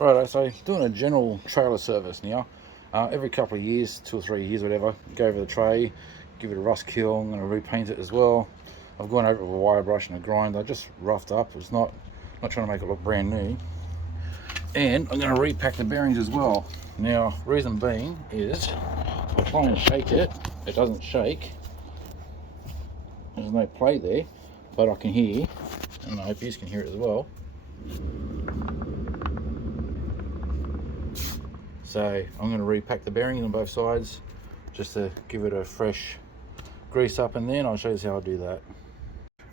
Right, so doing a general trailer service now. Every couple of years, 2 or 3 years, whatever, go over the tray, give it a rust kill. I'm going to repaint it as well. I've gone over it with a wire brush and a grinder, just roughed up. It's not trying to make it look brand new. And I'm going to repack the bearings as well. Now, reason being is I try and shake it. It doesn't shake. There's no play there, but I can hear, and I hope you can hear it as well. So I'm going to repack the bearings on both sides just to give it a fresh grease up, and then I'll show you how I do that.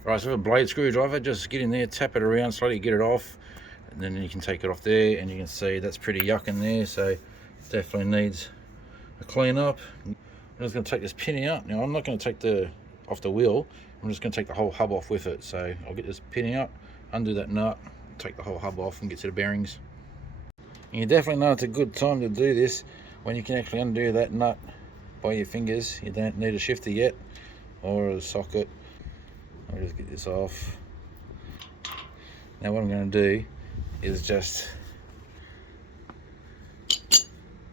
Right, so with a blade screwdriver, just get in there, tap it around slowly, get it off, and then you can take it off there, and you can see that's pretty yuck in there, so definitely needs a clean up. I'm just going to take this pin out. Now I'm not going to take off the wheel, I'm just going to take the whole hub off with it. So I'll get this pin out, undo that nut, take the whole hub off and get to the bearings. And you definitely know it's a good time to do this when you can actually undo that nut by your fingers. You don't need a shifter yet or a socket. I'll just get this off. Now what I'm going to do is just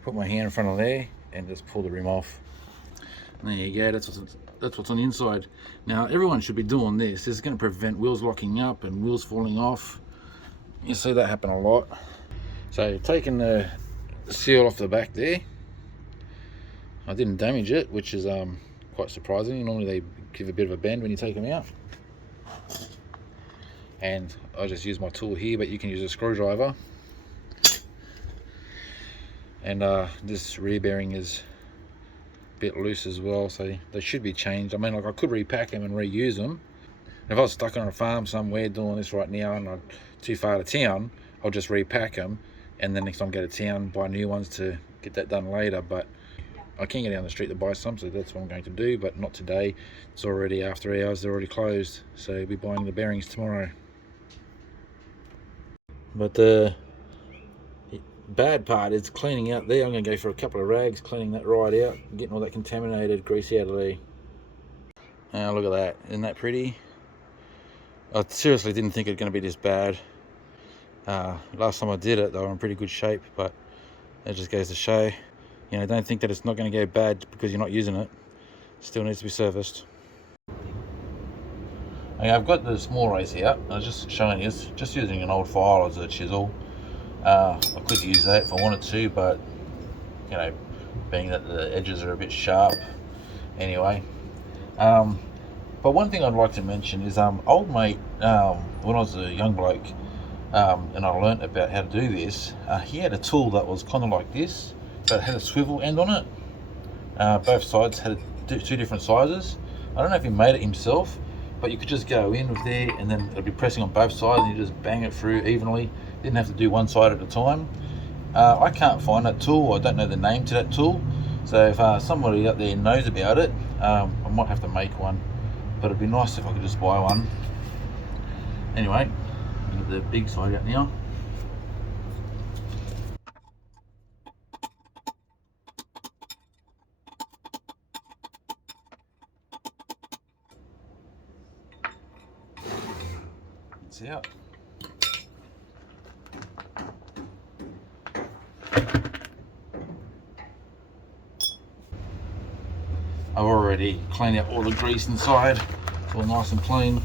put my hand in front of there and just pull the rim off. And there you go, that's what's on the inside. Now everyone should be doing this. This is going to prevent wheels locking up and wheels falling off. You see that happen a lot. So taking the seal off the back there, I didn't damage it, which is quite surprising. Normally they give a bit of a bend when you take them out. And I just use my tool here, but you can use a screwdriver. And this rear bearing is a bit loose as well, so they should be changed. I mean, like, I could repack them and reuse them. If I was stuck on a farm somewhere doing this right now and I'm too far to town, I'll just repack them, and then next time I go to town, buy new ones to get that done later. But I can get down the street to buy some, so that's what I'm going to do, but not today. It's already after hours, they're already closed, so I'll be buying the bearings tomorrow. But the bad part is cleaning out there. I'm going to go for a couple of rags, cleaning that right out, getting all that contaminated grease out of there. Now look at that, isn't that pretty? I seriously didn't think it was going to be this bad. Last time I did it, they were in pretty good shape, but it just goes to show, you know, don't think that it's not going to go bad because you're not using it. Still needs to be serviced. Okay, I've got the small race here. I was just showing you, just using an old file as a chisel. I could use that if I wanted to, but you know, being that the edges are a bit sharp. Anyway, but one thing I'd like to mention is old mate, when I was a young bloke, and I learnt about how to do this, he had a tool that was kind of like this, but it had a swivel end on it. Both sides had two different sizes. I don't know if he made it himself, but you could just go in with there and then it'd be pressing on both sides and you just bang it through evenly. Didn't have to do one side at a time. I can't find that tool. I don't know the name to that tool. So if somebody out there knows about it, I might have to make one, but it'd be nice if I could just buy one. Anyway, get the big side out now. It's out. I've already cleaned out all the grease inside. It's all nice and clean.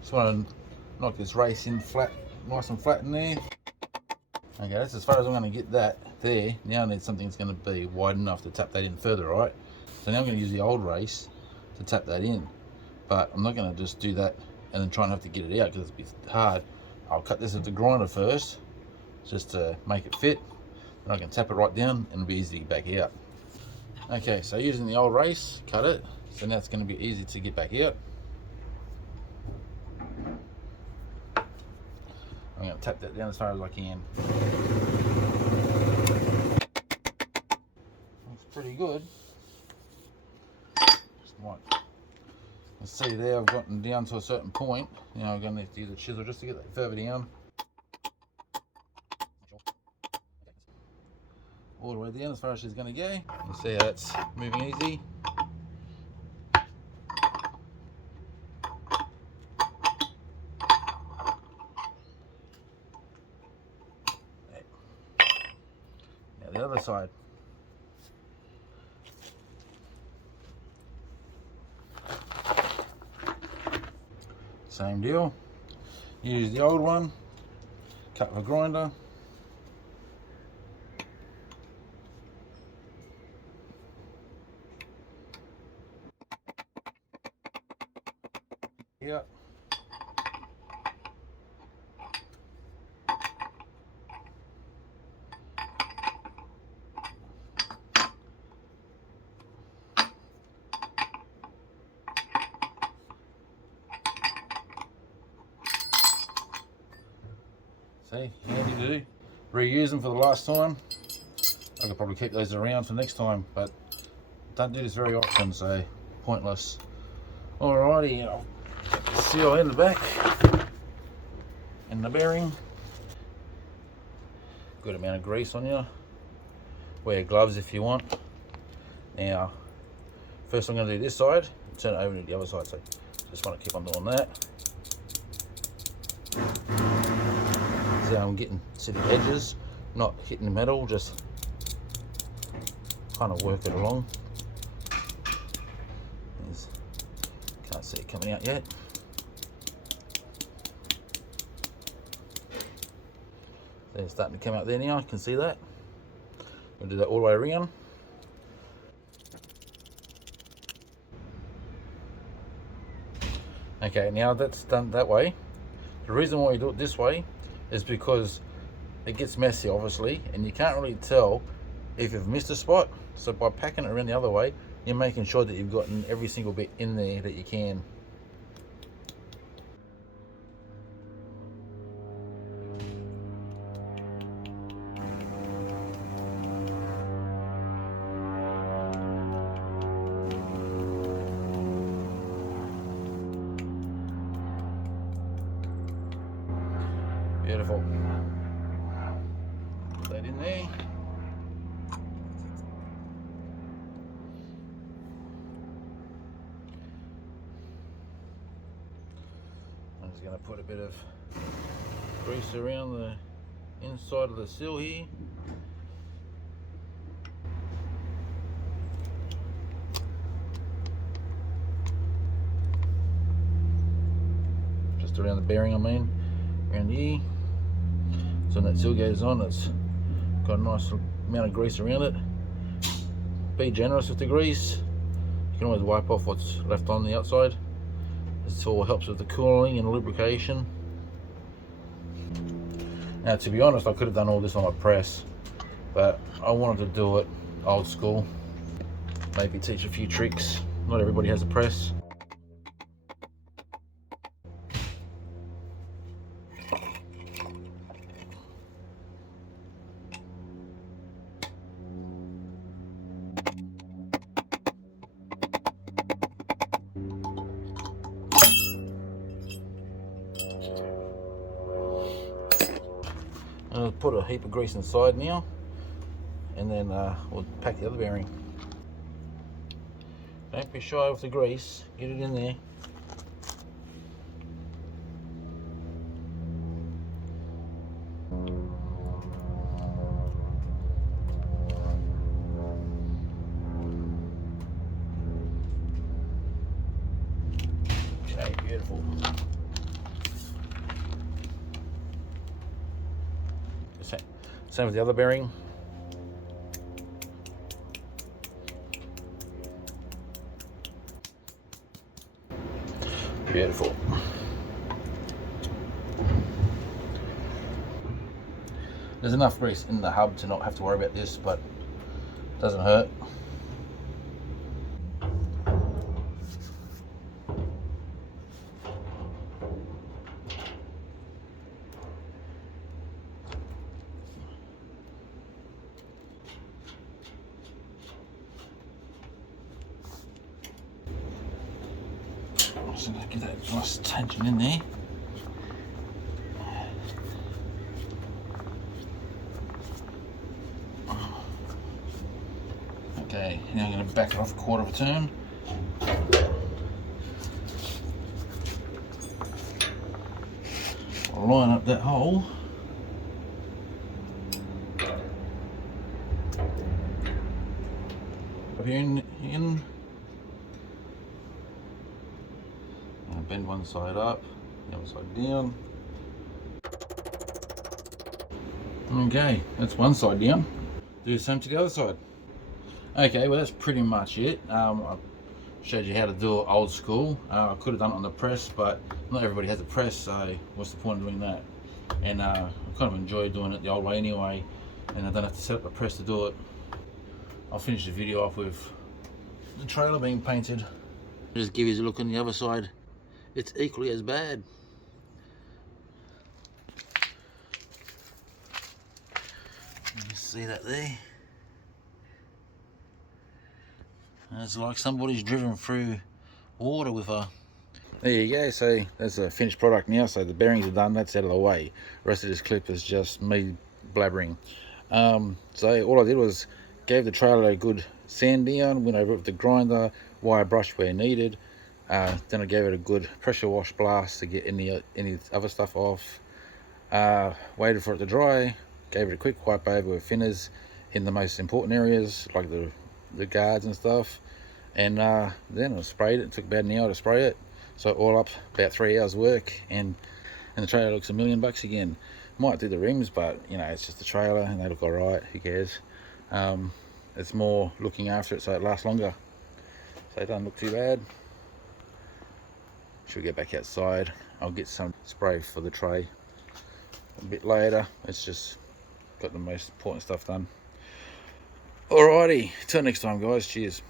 Just want to knock this race in flat, nice and flat in there. Okay, that's as far as I'm going to get that there. Now I need something that's going to be wide enough to tap that in further, right? So now I'm going to use the old race to tap that in. But I'm not going to just do that and then try and have to get it out because it's a bit hard. I'll cut this at the grinder first, just to make it fit. Then I can tap it right down and it'll be easy to get back out. Okay, so using the old race, cut it. So now it's going to be easy to get back out. I'm going to tap that down as far as I can. That's pretty good. Just might, let's see there, I've gotten down to a certain point. Now I'm going to have to use a chisel just to get that further down. All the way down as far as she's going to go. You see how that's moving easy. the other side. Same deal. Use the old one, cut the grinder. Yep. See, handy to do. Reuse them for the last time. I could probably keep those around for next time, but don't do this very often, so pointless. Alrighty, I'll get the seal in the back and the bearing. Good amount of grease on you. Wear gloves if you want. Now, first I'm going to do this side, turn it over to the other side, so just want to keep on doing that. So I'm getting to the edges, not hitting the metal, just kind of work it along. Can't see it coming out yet. They're starting to come out there now, I can see that. We'll do that all the way around. Okay, now that's done that way. The reason why you do it this way is because it gets messy, obviously, and you can't really tell if you've missed a spot. So by packing it around the other way, you're making sure that you've gotten every single bit in there that you can. Beautiful. Put that in there. I'm just going to put a bit of grease around the inside of the seal here. Just around the bearing, I mean, around here. So when that seal goes on, it's got a nice amount of grease around it. Be generous with the grease. You can always wipe off what's left on the outside. This all helps with the cooling and lubrication. Now, to be honest, I could have done all this on a press, but I wanted to do it old school. Maybe teach a few tricks. Not everybody has a press. I'll put a heap of grease inside now, and then we'll pack the other bearing. Don't be shy with the grease, get it in there. Okay, beautiful. Same with the other bearing. Beautiful. There's enough grease in the hub to not have to worry about this, but it doesn't hurt. So get that nice tension in there. Okay, now I'm going to back it off a quarter of a turn. I'll line up that hole. here in. And bend one side up, the other side down. Okay, that's one side down. Do the same to the other side. Okay, well that's pretty much it. I showed you how to do it old school. I could have done it on the press, but not everybody has a press, so what's the point of doing that? And I kind of enjoy doing it the old way anyway, and I don't have to set up a press to do it. I'll finish the video off with the trailer being painted. Just give you a look on the other side. It's equally as bad. You see that there? And it's like somebody's driven through water with a... There you go, so that's a finished product now, so the bearings are done, that's out of the way. The rest of this clip is just me blabbering. So all I did was gave the trailer a good sand down, went over it with the grinder, wire brush where needed. Then I gave it a good pressure wash blast to get any other stuff off. Waited for it to dry, gave it a quick wipe over with thinners in the most important areas, like the guards and stuff. And then I sprayed it. It took about an hour to spray it. So all up, about 3 hours work, and the trailer looks $1 million again. Might do the rims, but you know, it's just a trailer and they look alright, who cares. It's more looking after it so it lasts longer. So it doesn't look too bad. Should get back outside. I'll get some spray for the tray a bit later. It's just got the most important stuff done. Alrighty, till next time guys, cheers.